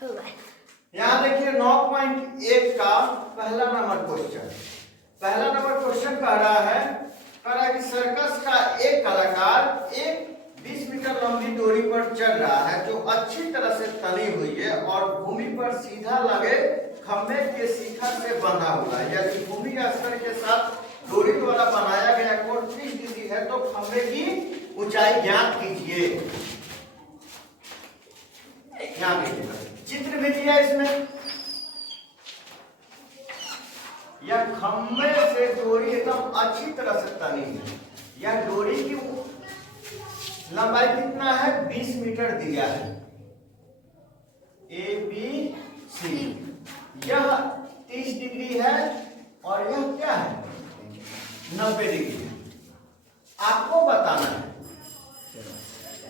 यहाँ देखिए 9.1 का पहला नंबर क्वेश्चन। पहला नंबर क्वेश्चन कह रहा है कि सर्कस का एक कलाकार एक 20 मीटर लंबी डोरी पर चल रहा है जो अच्छी तरह से तनी हुई है और भूमि पर सीधा लगे खंभे के शिखर से बंधा हुआ है। यदि भूमि स्तर के साथ डोरी द्वारा बनाया गया कोण 30 डिग्री है तो खंभे की ऊंचाई ज्ञात कीजिए। यहाँ देखिए चित्र भी दिया इसमें। यह खंभे से डोरी एकदम अच्छी तरह से तनी है। यह डोरी की लंबाई कितना है 20 मीटर दिया है ए बी सी। यह 30 डिग्री है और यह क्या है 90 डिग्री है। आपको बताना है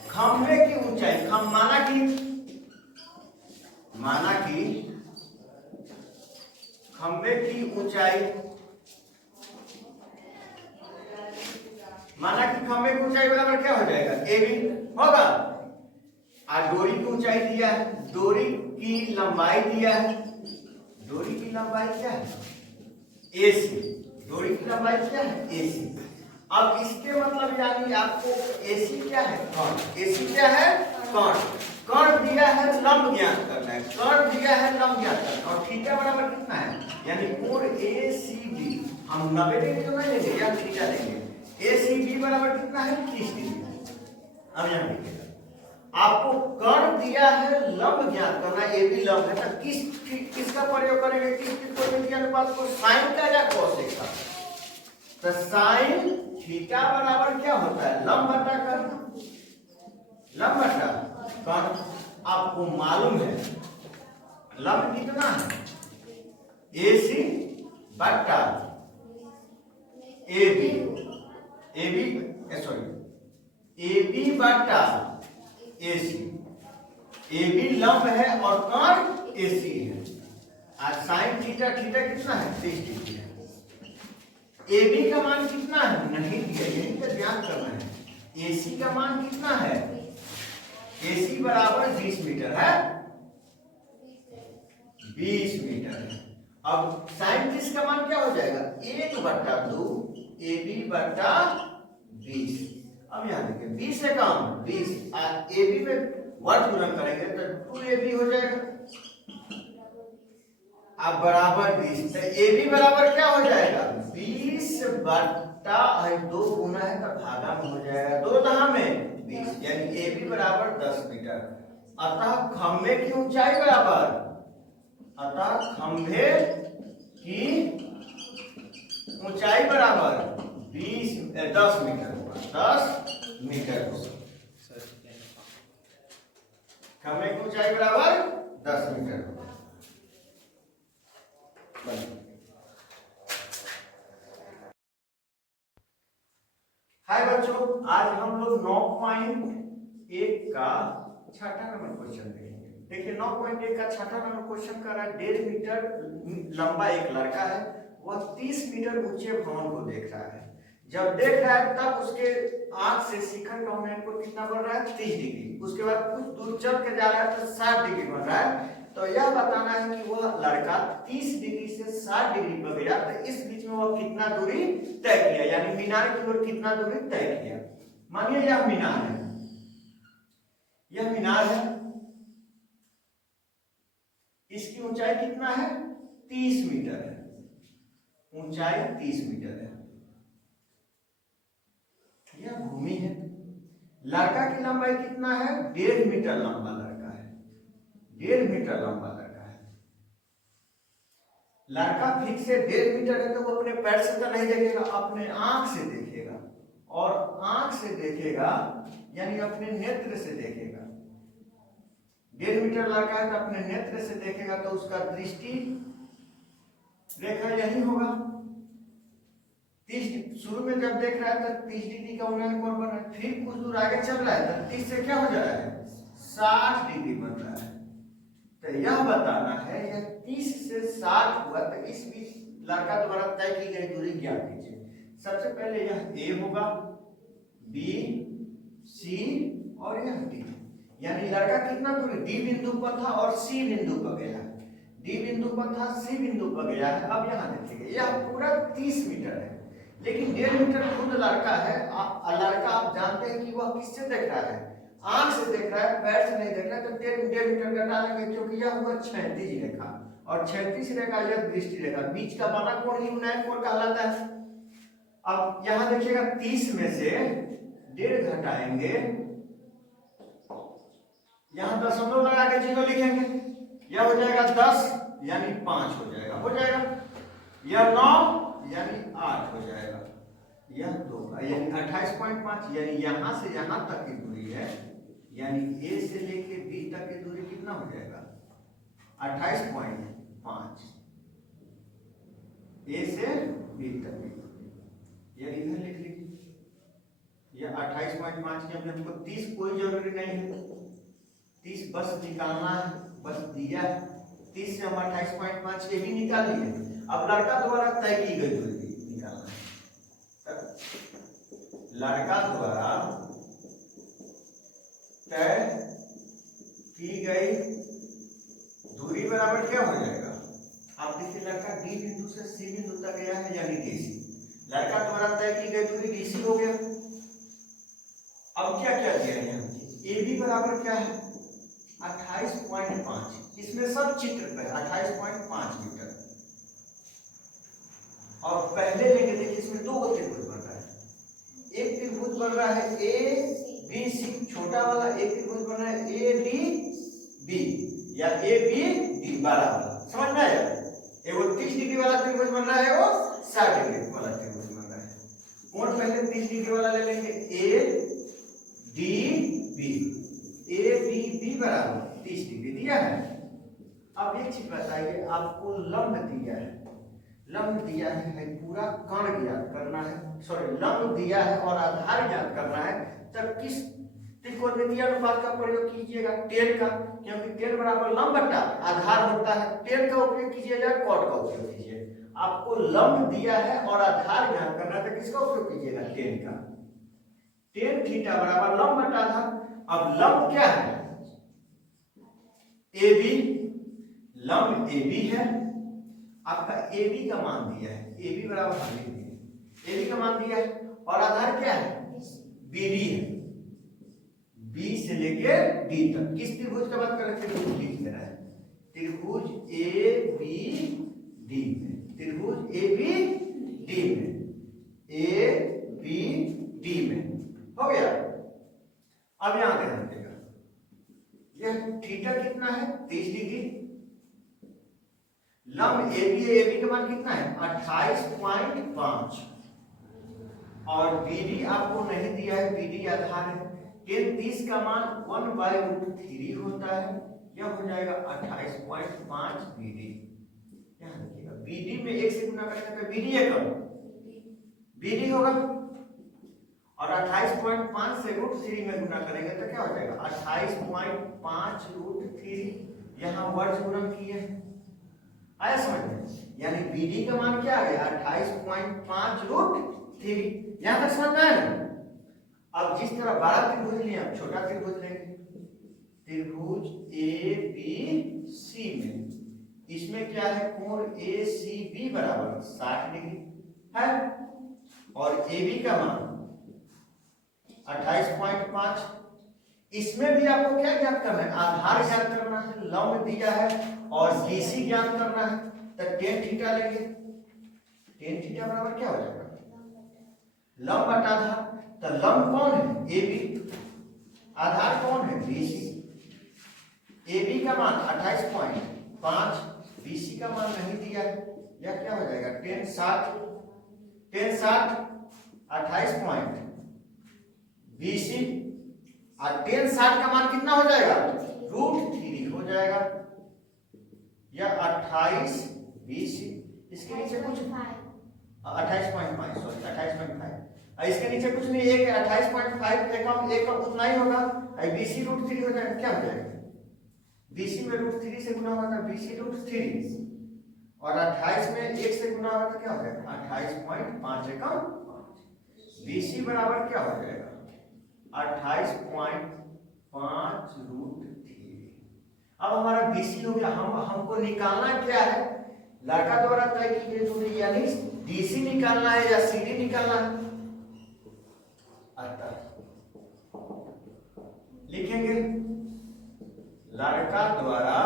खंभे की ऊंचाई। माना कि खंभे की ऊंचाई बराबर क्या हो जाएगा ए बी होगा। और डोरी की ऊंचाई दिया है, डोरी की लंबाई दिया है। डोरी की लंबाई क्या है ए सी। डोरी की लंबाई क्या है ए सी। अब इसके मतलब यानी आपको एसी क्या है कर्ण। एसी क्या है कर्ण। कर्ण दिया है लंब ज्ञात करना है। कर्ण दिया है लंब ज्ञात करना और थीटा बराबर कितना है यानी कोण एसीबी। हम 90 डिग्री तो नहीं लेंगे या थीटा लेंगे। एसीबी बराबर कितना है 30 डिग्री। अब यहाँ देखिएगा आपको कर्ण दिया है लंब ज्ञात करना ए बी लंब है तो किसका प्रयोग करेंगे किस त्रिकोणमिति के अनुपात को साइन का या कोसेक का। तो साइन थीटा बराबर क्या होता है लंब बटा कर्ण। लंब बटा कर्ण आपको मालूम है लंब कितना है एसी बटा एबी। एबी बटा एसी। एबी लंब है और कर्ण एसी है। और साइन थीटा कितना है 30 डिग्री है। AB का मान कितना है नहीं दिया यही तो ध्यान करना है। AC का मान कितना है AC बराबर 20 मीटर है 20 मीटर है। अब साइन 30 का मान क्या हो जाएगा 1/2 AB बटा 20। अब यहाँ देखिए 20 है कम 20 AB में वर्ग गुणन करेंगे तो 2AB हो जाएगा। अब बराबर 20 तो AB बराबर क्या हो जाएगा 20 बटा 2 गुना है तो भागा में हो जाएगा 2 दहा में 20 यानी AB बराबर 10 मीटर। अतः खंभे की ऊंचाई बराबर खंभे की ऊंचाई बराबर 10 मीटर होगा 10 मीटर होगा। खंभे की ऊंचाई बराबर 10 मीटर होगा। हाय बच्चों आज हम लोग 9.1 का छठा नंबर क्वेश्चन देखेंगे। देखिए 9.1 का छठा नंबर क्वेश्चन कर रहा है 1.5 मीटर लंबा एक लड़का है वह 30 मीटर ऊंचे भवन को देख रहा है। जब देख रहा है तब उसके आंख से शिखर का कोण कितना बढ़ रहा है 30 डिग्री। उसके बाद कुछ दूर चल के जा रहा है तो 60 डिग्री बढ़ रहा है। तो यह बताना है कि वह लड़का 30 डिग्री से 60 डिग्री पर गिरा तो इस बीच में वह कितना दूरी तय किया यानी मीनार की ओर कितना दूरी तय किया। मानिए यह मीनार है इसकी ऊंचाई कितना है 30 मीटर है। ऊंचाई 30 मीटर है। यह भूमि है। लड़का की लंबाई कितना है 1.5 मीटर लंबा लड़का है 1.5 मीटर लंबा लड़का है। लड़का फिक्स से 1.5 मीटर है तो वो अपने पैर से तो नहीं देखेगा अपने आंख से देखेगा और आंख से देखेगा यानी अपने नेत्र से देखेगा। 1.5 मीटर लड़का है तो अपने नेत्र से देखेगा तो उसका दृष्टि रेखा यही होगा 30। शुरू में जब देख रहा है तो 30 डिग्री का उन्नयन कोण बन रहा है। फिर कुछ दूर आगे चल रहा है तो 30 से क्या हो जा रहा है 60 डिग्री बन रहा है। तो यह बताना है यह 30 से 60 हुआ तो इस बीच लड़का द्वारा तय की गई दूरी ज्ञात कीजिए। सबसे पहले यह A होगा B C और यह D। यानी लड़का कितना दूर डी बिंदु पर था और सी बिंदु पर गया, डी बिंदु पर था सी बिंदु पर गया है। अब यहाँ देखिए यह पूरा 30 मीटर है, लेकिन 1.5 मीटर खुद लड़का है। लड़का आप जानते हैं कि वह किससे देख रहा है, आंख से देख रहा है, पैर से नहीं देख रहा है। तो 1.5 मीटर घटा देंगे क्योंकि यह हुआ क्षैतिज रेखा, और क्षैतिज रेखा यह दृष्टि रेखा, बीच का बना कोण ही उन्नयन कोण कहलाता है। अब यहां देखिएगा 30 में से 1.5 घटाएंगे, यहां दशमलव लगा के 0 लिखेंगे, यह हो जाएगा 10 यानी 5 हो जाएगा, हो जाएगा। यह 9 यानी 8 हो जाएगा, यह 2 यानी 28.5, यानी यहां से यहां तक की दूरी है, यानी ए से लेके बी तक की दूरी कितना हो जाएगा 28.5, ए से बी तक की दूरी, यह इधर लिख लीजिए। यह 28.5 की हमको 30 कोई जरूरी नहीं है, 30 बस निकालना है, बस दिया 30 से हम 28.5 के भी निकाल लिए। अब लड़का द्वारा तय की गई दूरी निकालना है, लड़का द्वारा तय की गई दूरी बराबर क्या हो जाएगा, आप देखिए लड़का डी बिंदु से सी बिंदु तक गया है यानी डीसी, लड़का द्वारा तय की गई दूरी डीसी हो गया। अब क्या क्या दिया है यहाँ, ए बी बराबर क्या है 28.5, इसमें सब चित्र पे 28.5 मीटर। और पहले लेंगे, देखिए इसमें 2 त्रिभुज बन रहा है, एक त्रिभुज बन रहा है ए बी सी छोटा वाला, एक त्रिभुज बन रहा है ए डी बी या ए बी डी बड़ा वाला, समझ में आया। वो 30 डिग्री वाला त्रिभुज बन रहा है, वो 60 डिग्री वाला त्रिभुज बन रहा है। कोण पहले 30 डिग्री वाला ले लेंगे, A D B, A B B बराबर 30 डिग्री दिया है। अब एक चीज बताइए, आपको लंब दिया है, लंब दिया है पूरा कर्ण ज्ञात करना है, सॉरी लंब दिया है और आधार ज्ञात करना है, तब किस त्रिकोणमितीय अनुपात का प्रयोग कीजिएगा, टेन का, क्योंकि टेन बराबर लंब बटा आधार होता है, टेन का उपयोग कीजिएगा, कॉट का उपयोग कीजिए। आपको लंब दिया है और आधार ज्ञात करना है, तो किसका उपयोग कीजिएगा, टेन का, टेन थीटा बराबर लंब बटा आधार। अब लंब क्या है, ए बी, लंब ए बी है, आपका ए बी का मान दिया है, ए बी बराबर ए बी का मान दिया है, और आधार क्या है बी डी है, बी से लेके डी तक। किस त्रिभुज का बात कर रहे हैं, त्रिभुज लिख दे रहा है, त्रिभुज ए बी डी में, त्रिभुज ए बी डी में, ए बी डी में हो गया। अब यहां ध्यान देगा, यह थीटा कितना है 30 डिग्री, लंब ए बी का मान कितना है 28.5, और बीडी आपको नहीं दिया है, बीडी आधार है, 30 का मान 1/√3 होता है, यह हो जाएगा 28.5 बीडी। ध्यान रखिएगा, बीडी में 1 से गुना करेंगे तो बीडी है कब बीडी होगा, और 28.5 से √3 में गुना करेंगे तो क्या हो जाएगा 28.5√3, यहाँ वर्ग गुणन किए, आया समझ में, यानी बीडी का मान क्या आ गया 28.5√3, यहां तक समझ में आया ना। अब जिस तरह बड़ा त्रिभुज लिया, छोटा त्रिभुज लेंगे, त्रिभुज ए बी सी में, इसमें क्या है कोण ए सी बी बराबर 60 डिग्री है, और ए बी का मान 28.5, इसमें भी आपको क्या ज्ञात करना है, आधार ज्ञात करना है, लंब दिया है और बीसी ज्ञात करना है, तो टेन थीटा लेंगे, टेन थीटा बराबर क्या हो जाएगा लंब बटा आधार, तो लंब कौन है ए बी, आधार कौन है बीसी, ए बी का मान 28.5, बीसी का मान नहीं दिया है, यह क्या हो जाएगा 10 60 28 बीसी, और 10 का मान कितना हो जाएगा √3 हो जाएगा, या 28 बीसी, इसके नीचे कुछ 28.5 सॉरी 28.5, इसके नीचे कुछ नहीं, एक 28.5 एकम उतना ही होगा, बीसी √3 हो जाएगा, क्या हो जाएगा बीसी में √3 से गुना होगा बीसी √3, और 28 में 1 से गुना होगा तो क्या हो जाएगा 28.5 एकम, बीसी बराबर क्या हो जाएगा 28.5 5√3। अब हमारा BC हो गया। हमको निकालना क्या है, लड़का द्वारा तय की गई दूरी, यानी DC निकालना है या CD निकालना है। अतः लिखेंगे लड़का द्वारा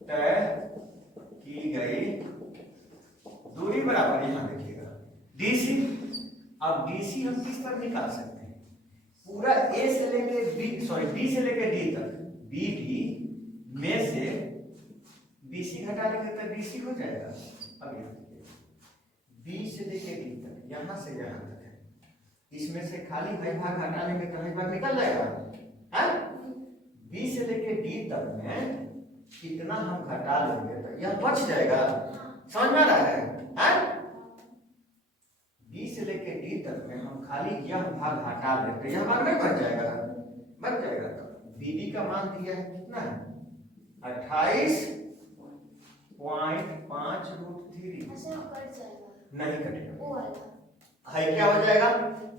तय की गई दूरी बराबर, यहां देखिएगा DC। अब DC हम किस पर निकाल सकते हैं, पूरा A से लेके D से लेके D तक, BD में से BC घटा लेंगे तो DC हो जाएगा। अब यहाँ B से लेके D तक, यहां से यहां तक है, इसमें से खाली भाग घटा लेंगे तो भाग निकल जाएगा है। B से लेके D तक में कितना हम घटा लेंगे तो यह बच जाएगा। समझ में आ रहा है? B से लेके D तक में हम खाली यह भाग हटा लेते, यह भाग नहीं बच जाएगा, बच जाएगा। तो BD का मान दिया है कितना है, 28.5√3। नहीं कटेगा, है क्या हो जाएगा,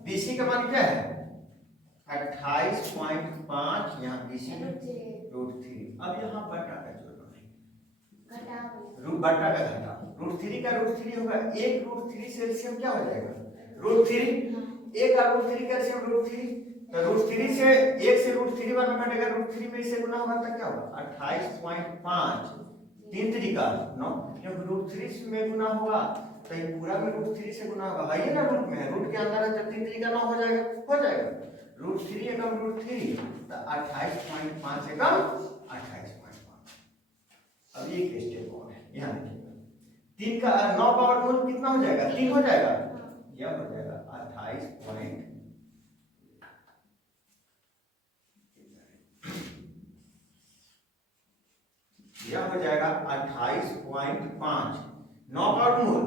BC का मान क्या है 28.5, यहाँ BC √3। अब यहाँ बटा का जोड़ना है, बटा का घटा, √3 का √3 होगा, 1√3 से एलसीएम क्या हो जाएगा √3, 1 का √3 का एलसीएम √3, तो √3 से 1 से √3 बार में घटेगा, √3 में इसे गुना होगा तो क्या होगा 28.5, 3 3 9, जब √3 में गुना होगा तो ये पूरा में √3 से गुना होगा, है ना, रूट में है, रूट के अंदर है तो 3 3 9 हो जाएगा, हो जाएगा। √3 एकम √3 तो 28.5 एकम 28.5। अब ये एक स्टेप और है, यहाँ देखिएगा 3 का 9 का वर्गमूल कितना हो जाएगा, 3 हो जाएगा, यह हो जाएगा 28. यह हो जाएगा 28.5, 9 का वर्गमूल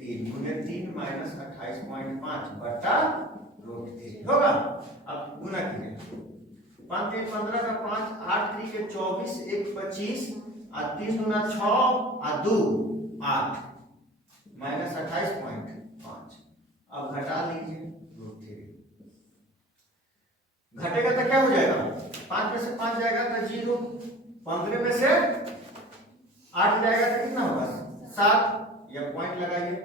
3 गुने 3 माइनस 28.5 बटा √3 होगा। अब गुना कीजिए, 5 3 15 का 5, 8 3 के 24, 1 25, और 3 गुना 6 और 2 8 माइनस 28.5। अब घटा लीजिए √3, घटेगा तो क्या हो जाएगा, 5 में से 5 जाएगा तो 0, 15 में से 8 जाएगा तो कितना होगा 7, यह पॉइंट लगाइए।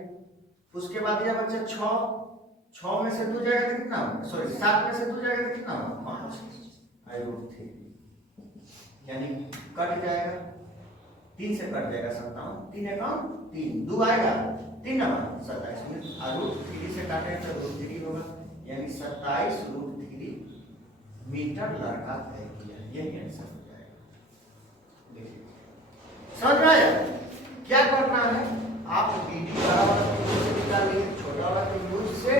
उसके बाद यह बच्चा 6 में से 2 जाएगा तो कितना होगा, सॉरी 7 में से 2 जाएगा तो कितना होगा 5 √3, यानी कट जाएगा, 3 से कट जाएगा 57, 3 एकम 3, 2 आएगा 3 नंबर 27, √3 से काटे तो √3 होगा, यानी 27√3 मीटर लड़का तय किया, यही आंसर हो जाएगा। देखिए समझ में आया, क्या करना है, आप BD बड़ा वाला त्रिभुज से निकाल लिए, छोटा वाला त्रिभुज से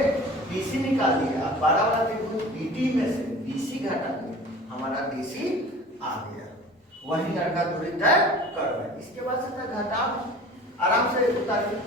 BC निकाल लिए, आप बड़ा वाला त्रिभुज BD में से BC घटा लिए, हमारा DC आ गया, वही लड़का दूरी तय कर रहा है। इसके बाद से घटाव आराम से उतारिए।